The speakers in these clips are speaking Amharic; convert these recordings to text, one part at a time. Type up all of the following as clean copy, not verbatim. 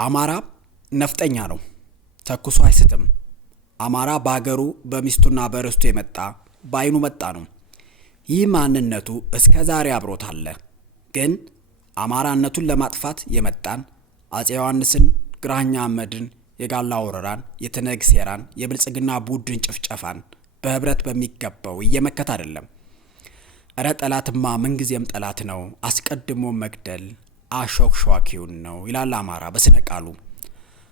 አማራ ነፍጠኛ ነው። ተኩሶ አይስትም። አማራ በአገሩ በሚስቱና በርስቱ የመጣ በአይኑ መጣ ነው። ይህ ማንነቱ እስከ ዛሬ አብሮት አለ። ግን አማራነቱን ለማጥፋት የመጣን አፄ ዮሐንስን፣ ግራኝ አህመድን፣ የጋላ ወረራን፣ የትነግ ሴራን፣ የብልጽግና ቡድን ጭፍጨፋን በህብረት በሚገባው እየመከተ አይደለም። እረ ጠላትማ ምንጊዜም ጠላት ነው፣ አስቀድሞ መግደል አሾክሿኪውን ነው ይላል አማራ በስነ ቃሉ።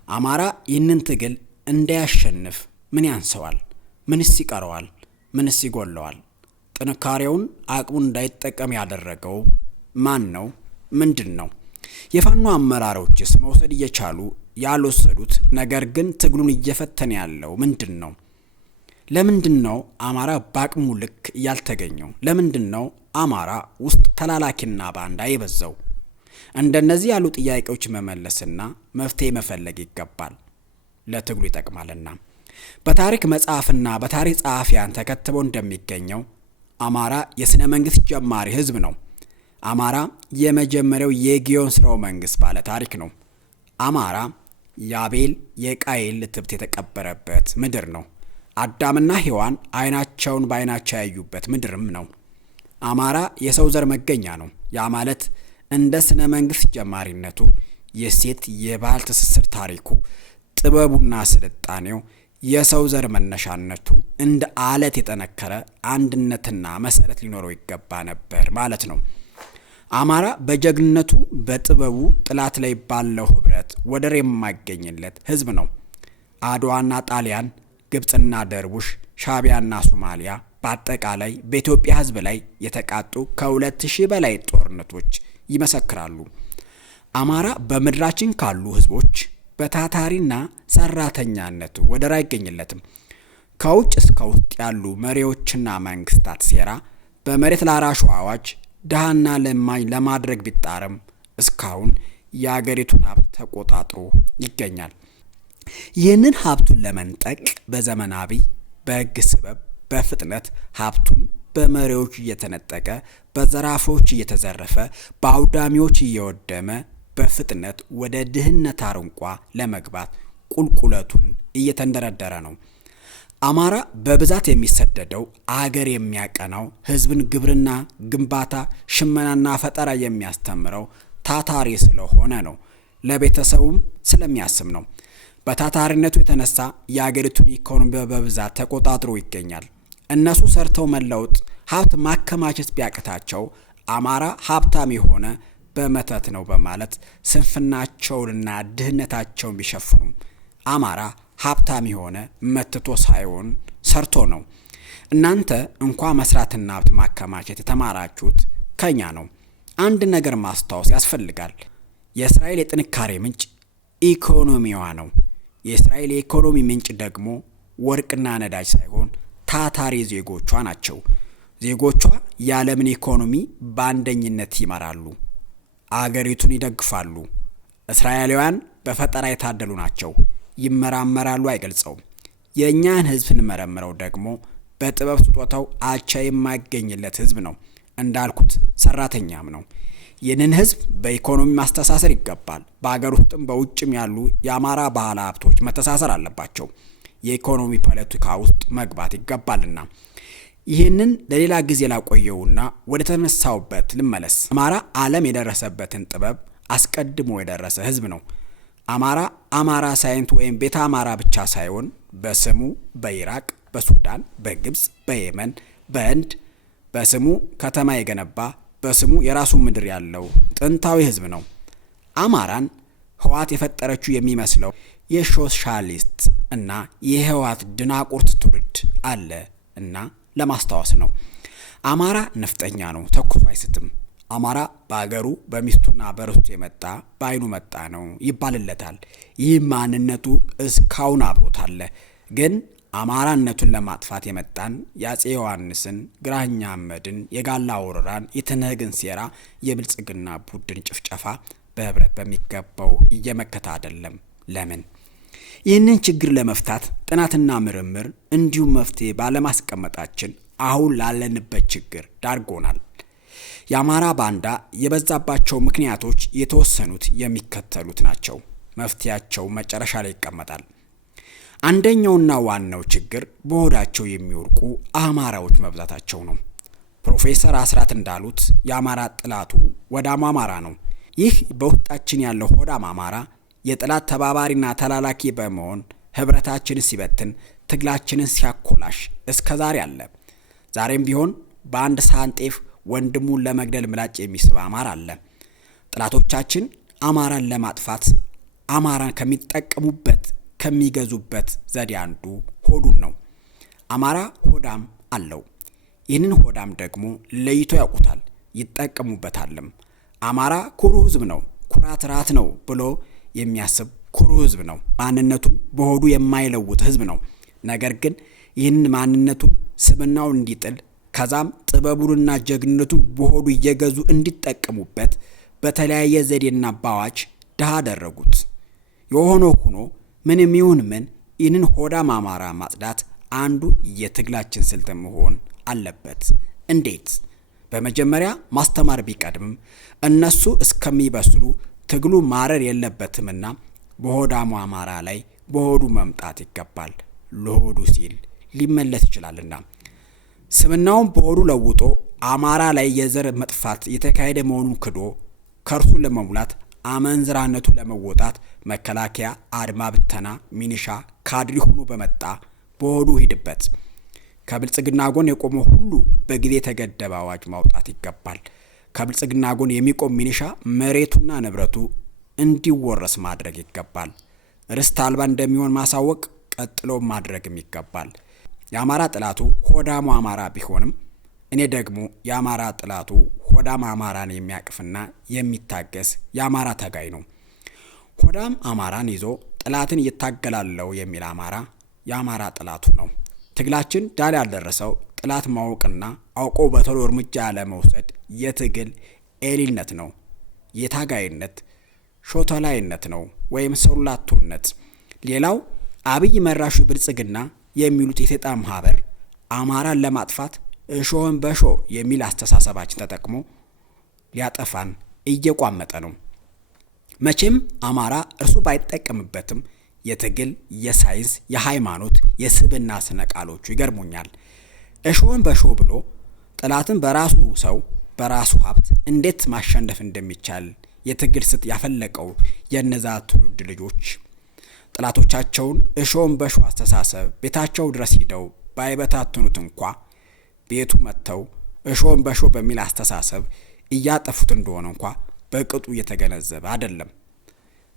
አማራ ይህንን ትግል እንዳያሸንፍ ምን ያንሰዋል? ምንስ ይቀረዋል? ምንስ ይጎለዋል? ጥንካሬውን አቅሙን እንዳይጠቀም ያደረገው ማን ነው? ምንድን ነው? የፋኖ አመራሮችስ መውሰድ እየቻሉ ያልወሰዱት ነገር ግን ትግሉን እየፈተነ ያለው ምንድን ነው? ለምንድን ነው አማራ በአቅሙ ልክ ያልተገኘው? ለምንድን ነው አማራ ውስጥ ተላላኪና ባንዳ የበዛው? እንደነዚህ ያሉ ጥያቄዎች መመለስና መፍትሄ መፈለግ ይገባል። ለትግሉ ይጠቅማልና። በታሪክ መጽሐፍና በታሪክ ጸሐፊያን ተከትቦ እንደሚገኘው አማራ የሥነ መንግስት ጀማሪ ህዝብ ነው። አማራ የመጀመሪያው የጊዮን ስርወ መንግስት ባለ ታሪክ ነው። አማራ የአቤል የቃየል ትብት የተቀበረበት ምድር ነው። አዳምና ሔዋን አይናቸውን በአይናቸው ያዩበት ምድርም ነው። አማራ የሰው ዘር መገኛ ነው። ያ ማለት እንደ ስነ መንግስት ጀማሪነቱ የሴት የባህል ትስስር ታሪኩ ጥበቡና ስልጣኔው የሰው ዘር መነሻነቱ እንደ አለት የጠነከረ አንድነትና መሰረት ሊኖረው ይገባ ነበር ማለት ነው። አማራ በጀግንነቱ በጥበቡ ጥላት ላይ ባለው ህብረት ወደር የማይገኝለት ህዝብ ነው። አድዋና ጣሊያን፣ ግብጽና ደርቡሽ፣ ሻቢያና ሶማሊያ በአጠቃላይ በኢትዮጵያ ህዝብ ላይ የተቃጡ ከ2000 በላይ ጦርነቶች ይመሰክራሉ። አማራ በምድራችን ካሉ ህዝቦች በታታሪና ሰራተኛነቱ ወደር አይገኝለትም። ከውጭ እስከ ውስጥ ያሉ መሪዎችና መንግስታት ሴራ በመሬት ላራሹ አዋጅ ድሃና ለማኝ ለማድረግ ቢጣርም እስካሁን የአገሪቱን ሀብት ተቆጣጥሮ ይገኛል። ይህንን ሀብቱን ለመንጠቅ በዘመናዊ በህግ ስበብ በፍጥነት ሀብቱን በመሪዎች እየተነጠቀ በዘራፎች እየተዘረፈ በአውዳሚዎች እየወደመ በፍጥነት ወደ ድህነት አረንቋ ለመግባት ቁልቁለቱን እየተንደረደረ ነው። አማራ በብዛት የሚሰደደው አገር የሚያቀናው ህዝብን ግብርና፣ ግንባታ፣ ሽመናና ፈጠራ የሚያስተምረው ታታሪ ስለሆነ ነው። ለቤተሰቡም ስለሚያስብ ነው። በታታሪነቱ የተነሳ የአገሪቱን ኢኮኖሚ በብዛት ተቆጣጥሮ ይገኛል። እነሱ ሰርተው መለወጥ ሀብት ማከማቸት ቢያቅታቸው አማራ ሀብታም የሆነ በመተት ነው በማለት ስንፍናቸውንና ድህነታቸውን ቢሸፍኑም አማራ ሀብታም የሆነ መትቶ ሳይሆን ሰርቶ ነው። እናንተ እንኳ መስራትና ሀብት ማከማቸት የተማራችሁት ከኛ ነው። አንድ ነገር ማስታወስ ያስፈልጋል። የእስራኤል የጥንካሬ ምንጭ ኢኮኖሚዋ ነው። የእስራኤል የኢኮኖሚ ምንጭ ደግሞ ወርቅና ነዳጅ ሳይሆን ታታሪ ዜጎቿ ናቸው። ዜጎቿ የዓለምን ኢኮኖሚ በአንደኝነት ይመራሉ፣ አገሪቱን ይደግፋሉ። እስራኤላውያን በፈጠራ የታደሉ ናቸው። ይመራመራሉ፣ አይገልጸውም። የእኛን ህዝብ እንመረምረው ደግሞ በጥበብ ስጦታው አቻ የማይገኝለት ህዝብ ነው። እንዳልኩት ሰራተኛም ነው። ይህንን ህዝብ በኢኮኖሚ ማስተሳሰር ይገባል። በአገር ውስጥም በውጭም ያሉ የአማራ ባህል ሀብቶች መተሳሰር አለባቸው። የኢኮኖሚ ፖለቲካ ውስጥ መግባት ይገባልና ይህንን ለሌላ ጊዜ ላቆየውና ወደ ተነሳውበት ልመለስ። አማራ ዓለም የደረሰበትን ጥበብ አስቀድሞ የደረሰ ህዝብ ነው። አማራ ሳይንት ወይም ቤተ አማራ ብቻ ሳይሆን በስሙ በኢራቅ፣ በሱዳን፣ በግብጽ፣ በየመን፣ በህንድ በስሙ ከተማ የገነባ በስሙ የራሱ ምድር ያለው ጥንታዊ ህዝብ ነው። አማራን ህወሓት የፈጠረችው የሚመስለው የሶሻሊስት እና የህወሓት ድናቁርት ትውልድ አለ እና ለማስታወስ ነው። አማራ ነፍጠኛ ነው፣ ተኩሶ አይስትም። አማራ በአገሩ በሚስቱና በርስቱ የመጣ በአይኑ መጣ ነው ይባልለታል። ይህ ማንነቱ እስካሁን አብሮት አለ። ግን አማራነቱን ለማጥፋት የመጣን የአፄ ዮሐንስን፣ ግራኝ አህመድን፣ የጋላ ወረራን፣ የትነግን ሴራ፣ የብልጽግና ቡድን ጭፍጨፋ በህብረት በሚገባው እየመከተ አይደለም። ለምን? ይህንን ችግር ለመፍታት ጥናትና ምርምር እንዲሁም መፍትሄ ባለማስቀመጣችን አሁን ላለንበት ችግር ዳርጎናል። የአማራ ባንዳ የበዛባቸው ምክንያቶች የተወሰኑት የሚከተሉት ናቸው። መፍትያቸው መጨረሻ ላይ ይቀመጣል። አንደኛውና ዋናው ችግር በሆዳቸው የሚወድቁ አማራዎች መብዛታቸው ነው። ፕሮፌሰር አስራት እንዳሉት የአማራ ጥላቱ ወዳሙ አማራ ነው። ይህ በውስጣችን ያለው ሆዳም አማራ የጥላት ተባባሪና ተላላኪ በመሆን ህብረታችንን ሲበትን፣ ትግላችንን ሲያኮላሽ እስከ ዛሬ አለ። ዛሬም ቢሆን በአንድ ሳህን ጤፍ ወንድሙን ለመግደል ምላጭ የሚስብ አማራ አለ። ጥላቶቻችን አማራን ለማጥፋት አማራን ከሚጠቀሙበት ከሚገዙበት ዘዴ አንዱ ሆዱን ነው። አማራ ሆዳም አለው። ይህንን ሆዳም ደግሞ ለይቶ ያውቁታል፣ ይጠቀሙበታልም። አማራ ኩሩ ህዝብ ነው፣ ኩራት ራት ነው ብሎ የሚያስብ ኩሩ ህዝብ ነው። ማንነቱን በሆዱ የማይለውጥ ህዝብ ነው። ነገር ግን ይህን ማንነቱን ስብናውን እንዲጥል ከዛም ጥበቡንና ጀግንነቱን በሆዱ እየገዙ እንዲጠቀሙበት በተለያየ ዘዴና ባዋጅ ድሃ አደረጉት። የሆነ ሆኖ ምንም ይሁን ምን ይህንን ሆዳም አማራ ማጽዳት አንዱ የትግላችን ስልት መሆን አለበት። እንዴት? በመጀመሪያ ማስተማር ቢቀድምም እነሱ እስከሚበስሉ ትግሉ ማረር የለበትምና በሆዳሙ አማራ ላይ በሆዱ መምጣት ይገባል። ለሆዱ ሲል ሊመለስ ይችላልና ስብናውን በሆዱ ለውጦ አማራ ላይ የዘር መጥፋት የተካሄደ መሆኑን ክዶ ከርሱ ለመሙላት አመንዝራነቱ ለመወጣት መከላከያ፣ አድማ ብተና፣ ሚኒሻ፣ ካድሪ ሆኖ በመጣ በሆዱ ሂድበት። ከብልጽግና ጎን የቆመ ሁሉ በጊዜ የተገደበ አዋጅ ማውጣት ይገባል። ከብልጽግና ጎን የሚቆም ሚኒሻ መሬቱና ንብረቱ እንዲወረስ ማድረግ ይገባል። ርስት አልባ እንደሚሆን ማሳወቅ፣ ቀጥሎ ማድረግም ይገባል። የአማራ ጥላቱ ሆዳሙ አማራ ቢሆንም እኔ ደግሞ የአማራ ጥላቱ ሆዳም አማራን የሚያቅፍና የሚታገስ የአማራ ታጋይ ነው። ሆዳም አማራን ይዞ ጥላትን ይታገላለው የሚል አማራ የአማራ ጥላቱ ነው። ትግላችን ዳር ያልደረሰው ጥላት ማወቅና አውቆ በቶሎ እርምጃ ያለመውሰድ የትግል ኤሊልነት ነው። የታጋይነት ሾተላይነት ነው ወይም ሰውላቶነት። ሌላው አብይ መራሹ ብልጽግና የሚሉት የሰይጣን ማህበር አማራን ለማጥፋት እሾህን በሾ የሚል አስተሳሰባችን ተጠቅሞ ሊያጠፋን እየቋመጠ ነው። መቼም አማራ እርሱ ባይጠቀምበትም የትግል፣ የሳይንስ፣ የሃይማኖት፣ የስብና ስነ ቃሎቹ ይገርሙኛል። እሾህን በሾ ብሎ ጥላትን በራሱ ሰው በራሱ ሀብት እንዴት ማሸነፍ እንደሚቻል የትግል ስጥ ያፈለቀው የነዛ ትውልድ ልጆች ጥላቶቻቸውን እሾህን በሾ አስተሳሰብ ቤታቸው ድረስ ሂደው ባይበታትኑት እንኳ ቤቱ መጥተው እሾህን በሾ በሚል አስተሳሰብ እያጠፉት እንደሆነ እንኳ በቅጡ እየተገነዘበ አይደለም።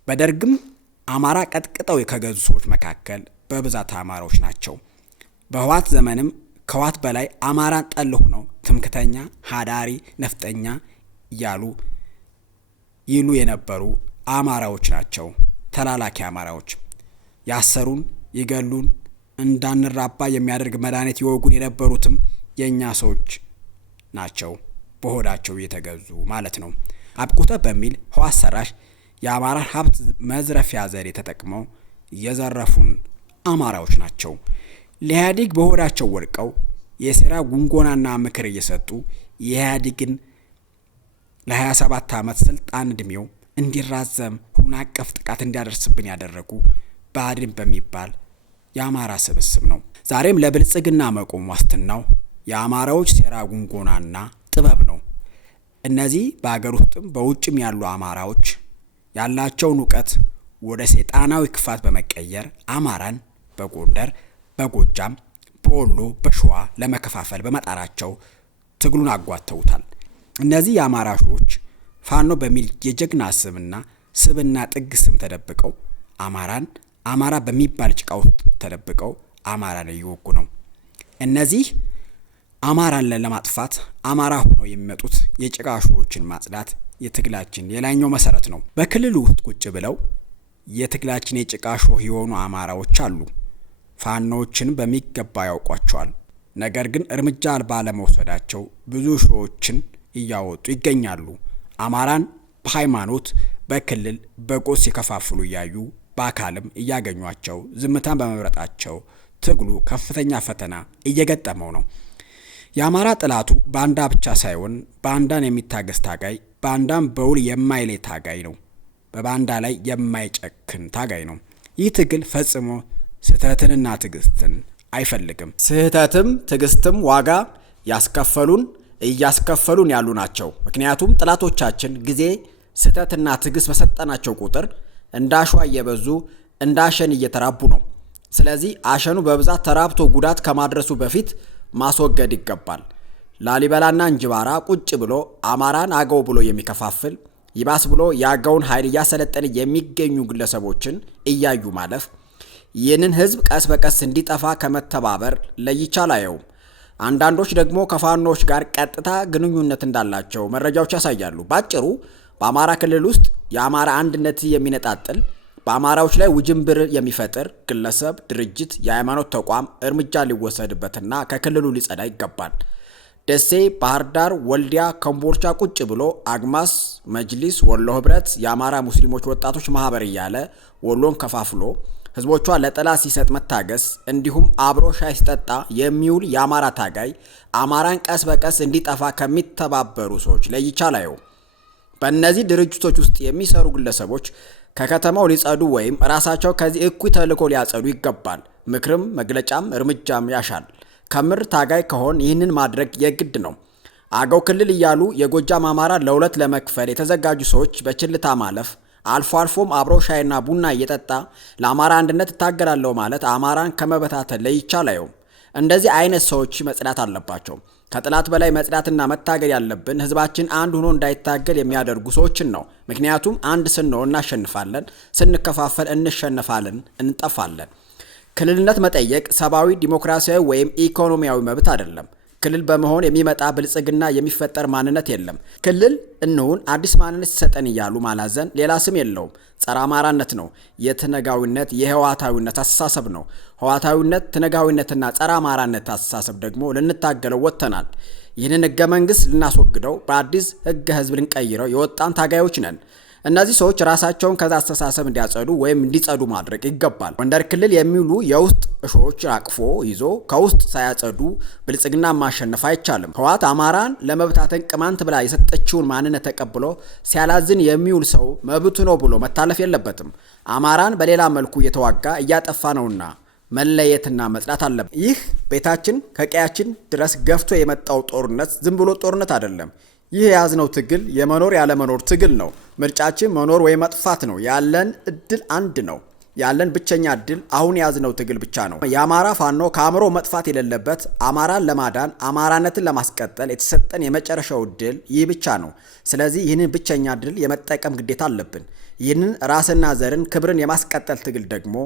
በደርግም አማራ ቀጥቅጠው ከገዙ ሰዎች መካከል በብዛት አማራዎች ናቸው። በህዋት ዘመንም ከህዋት በላይ አማራን ጠል ሆነው ትምክተኛ፣ ሀዳሪ፣ ነፍጠኛ እያሉ ይሉ የነበሩ አማራዎች ናቸው። ተላላኪ አማራዎች ያሰሩን፣ ይገሉን፣ እንዳንራባ የሚያደርግ መድኃኒት ይወጉን የነበሩትም የኛ ሰዎች ናቸው። በሆዳቸው እየተገዙ ማለት ነው። አብቁተ በሚል ህዋት ሰራሽ የአማራ ሀብት መዝረፊያ ዘዴ ተጠቅመው የዘረፉን አማራዎች ናቸው። ለኢህአዴግ በሆዳቸው ወድቀው የሴራ ጉንጎናና ምክር እየሰጡ የኢህአዴግን ለ27 ዓመት ስልጣን እድሜው እንዲራዘም ሁሉን አቀፍ ጥቃት እንዲያደርስብን ያደረጉ ብአዴን በሚባል የአማራ ስብስብ ነው። ዛሬም ለብልጽግና መቆም ዋስትናው የአማራዎች ሴራ ጉንጎናና ጥበብ ነው። እነዚህ በአገር ውስጥም በውጭም ያሉ አማራዎች ያላቸውን እውቀት ወደ ሰይጣናዊ ክፋት በመቀየር አማራን በጎንደር፣ በጎጃም፣ በወሎ፣ በሸዋ ለመከፋፈል በመጣራቸው ትግሉን አጓተውታል። እነዚህ የአማራ ሾዎች ፋኖ በሚል የጀግና ስምና ስብና ጥግ ስም ተደብቀው አማራ በሚባል ጭቃ ውስጥ ተደብቀው አማራን እየወጉ ነው። እነዚህ አማራን ለማጥፋት አማራ ሆነው የሚመጡት የጭቃ ሾዎችን ማጽዳት የትግላችን የላይኛው መሰረት ነው። በክልሉ ውስጥ ቁጭ ብለው የትግላችን የጭቃ ሾህ የሆኑ አማራዎች አሉ። ፋኖዎችን በሚገባ ያውቋቸዋል። ነገር ግን እርምጃ ባለመውሰዳቸው ብዙ ሾዎችን እያወጡ ይገኛሉ። አማራን በሃይማኖት፣ በክልል፣ በጎጥ ሲከፋፍሉ እያዩ በአካልም እያገኟቸው ዝምታን በመምረጣቸው ትግሉ ከፍተኛ ፈተና እየገጠመው ነው። የአማራ ጥላቱ ባንዳ ብቻ ሳይሆን ባንዳን የሚታገስ ታጋይ፣ ባንዳን በውል የማይለይ ታጋይ ነው። በባንዳ ላይ የማይጨክን ታጋይ ነው። ይህ ትግል ፈጽሞ ስህተትንና ትዕግስትን አይፈልግም። ስህተትም ትዕግስትም ዋጋ እያስከፈሉን ያሉ ናቸው። ምክንያቱም ጠላቶቻችን ጊዜ፣ ስህተትና ትዕግስት በሰጠናቸው ቁጥር እንደ አሸዋ እየበዙ እንደ አሸን እየተራቡ ነው። ስለዚህ አሸኑ በብዛት ተራብቶ ጉዳት ከማድረሱ በፊት ማስወገድ ይገባል። ላሊበላና እንጅባራ ቁጭ ብሎ አማራን አገው ብሎ የሚከፋፍል ይባስ ብሎ የአገውን ኃይል እያሰለጠነ የሚገኙ ግለሰቦችን እያዩ ማለፍ ይህንን ህዝብ ቀስ በቀስ እንዲጠፋ ከመተባበር ለይቻል አየውም። አንዳንዶች ደግሞ ከፋኖች ጋር ቀጥታ ግንኙነት እንዳላቸው መረጃዎች ያሳያሉ። ባጭሩ በአማራ ክልል ውስጥ የአማራ አንድነት የሚነጣጥል በአማራዎች ላይ ውጅንብር የሚፈጥር ግለሰብ፣ ድርጅት፣ የሃይማኖት ተቋም እርምጃ ሊወሰድበትና ከክልሉ ሊጸዳ ይገባል። ደሴ፣ ባህር ዳር፣ ወልዲያ፣ ከምቦርቻ ቁጭ ብሎ አግማስ፣ መጅሊስ፣ ወሎ ህብረት፣ የአማራ ሙስሊሞች ወጣቶች ማህበር እያለ ወሎን ከፋፍሎ ህዝቦቿ ለጠላት ሲሰጥ መታገስ እንዲሁም አብሮ ሻይ ሲጠጣ የሚውል የአማራ ታጋይ አማራን ቀስ በቀስ እንዲጠፋ ከሚተባበሩ ሰዎች ለይቻል አየው። በእነዚህ ድርጅቶች ውስጥ የሚሰሩ ግለሰቦች ከከተማው ሊጸዱ ወይም ራሳቸው ከዚህ እኩይ ተልዕኮ ሊያጸዱ ይገባል። ምክርም መግለጫም እርምጃም ያሻል። ከምር ታጋይ ከሆን ይህንን ማድረግ የግድ ነው። አገው ክልል እያሉ የጎጃም አማራ ለሁለት ለመክፈል የተዘጋጁ ሰዎች በችልታ ማለፍ፣ አልፎ አልፎም አብሮ ሻይና ቡና እየጠጣ ለአማራ አንድነት እታገላለሁ ማለት አማራን ከመበታተን ለይቻል አየውም። እንደዚህ አይነት ሰዎች መጽዳት አለባቸው። ከጥላት በላይ መጽዳትና መታገል ያለብን ህዝባችን አንድ ሆኖ እንዳይታገል የሚያደርጉ ሰዎችን ነው። ምክንያቱም አንድ ስንሆን እናሸንፋለን፣ ስንከፋፈል እንሸነፋለን፣ እንጠፋለን። ክልልነት መጠየቅ ሰብአዊ፣ ዲሞክራሲያዊ ወይም ኢኮኖሚያዊ መብት አይደለም። ክልል በመሆን የሚመጣ ብልጽግና የሚፈጠር ማንነት የለም። ክልል እንሁን አዲስ ማንነት ሲሰጠን እያሉ ማላዘን ሌላ ስም የለውም። ጸረ አማራነት ነው። የትነጋዊነት የህዋታዊነት አስተሳሰብ ነው። ህዋታዊነት፣ ትነጋዊነትና ጸረ አማራነት አስተሳሰብ ደግሞ ልንታገለው ወጥተናል። ይህንን ህገ መንግስት ልናስወግደው በአዲስ ህገ ህዝብ ልንቀይረው የወጣን ታጋዮች ነን። እነዚህ ሰዎች ራሳቸውን ከዛ አስተሳሰብ እንዲያጸዱ ወይም እንዲጸዱ ማድረግ ይገባል። ጎንደር ክልል የሚውሉ የውስጥ እሾች አቅፎ ይዞ ከውስጥ ሳያጸዱ ብልጽግና ማሸነፍ አይቻልም። ህወሓት አማራን ለመብታተን ቅማንት ብላ የሰጠችውን ማንነት ተቀብሎ ሲያላዝን የሚውል ሰው መብቱ ነው ብሎ መታለፍ የለበትም። አማራን በሌላ መልኩ እየተዋጋ እያጠፋ ነውና መለየትና መጽዳት አለበት። ይህ ቤታችን ከቀያችን ድረስ ገፍቶ የመጣው ጦርነት ዝም ብሎ ጦርነት አይደለም። ይህ የያዝነው ትግል የመኖር ያለመኖር ትግል ነው። ምርጫችን መኖር ወይ መጥፋት ነው። ያለን እድል አንድ ነው። ያለን ብቸኛ እድል አሁን የያዝነው ትግል ብቻ ነው። የአማራ ፋኖ ከአእምሮ መጥፋት የሌለበት አማራን ለማዳን አማራነትን ለማስቀጠል የተሰጠን የመጨረሻው እድል ይህ ብቻ ነው። ስለዚህ ይህንን ብቸኛ እድል የመጠቀም ግዴታ አለብን። ይህንን ራስና ዘርን ክብርን የማስቀጠል ትግል ደግሞ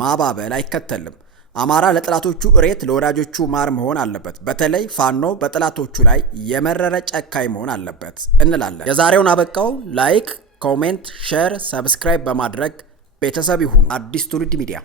ማባበል አይከተልም። አማራ ለጠላቶቹ እሬት ለወዳጆቹ ማር መሆን አለበት። በተለይ ፋኖ በጠላቶቹ ላይ የመረረ ጨካኝ መሆን አለበት እንላለን። የዛሬውን አበቃው። ላይክ፣ ኮሜንት፣ ሼር፣ ሰብስክራይብ በማድረግ ቤተሰብ ይሁኑ። አዲስ ትውልድ ሚዲያ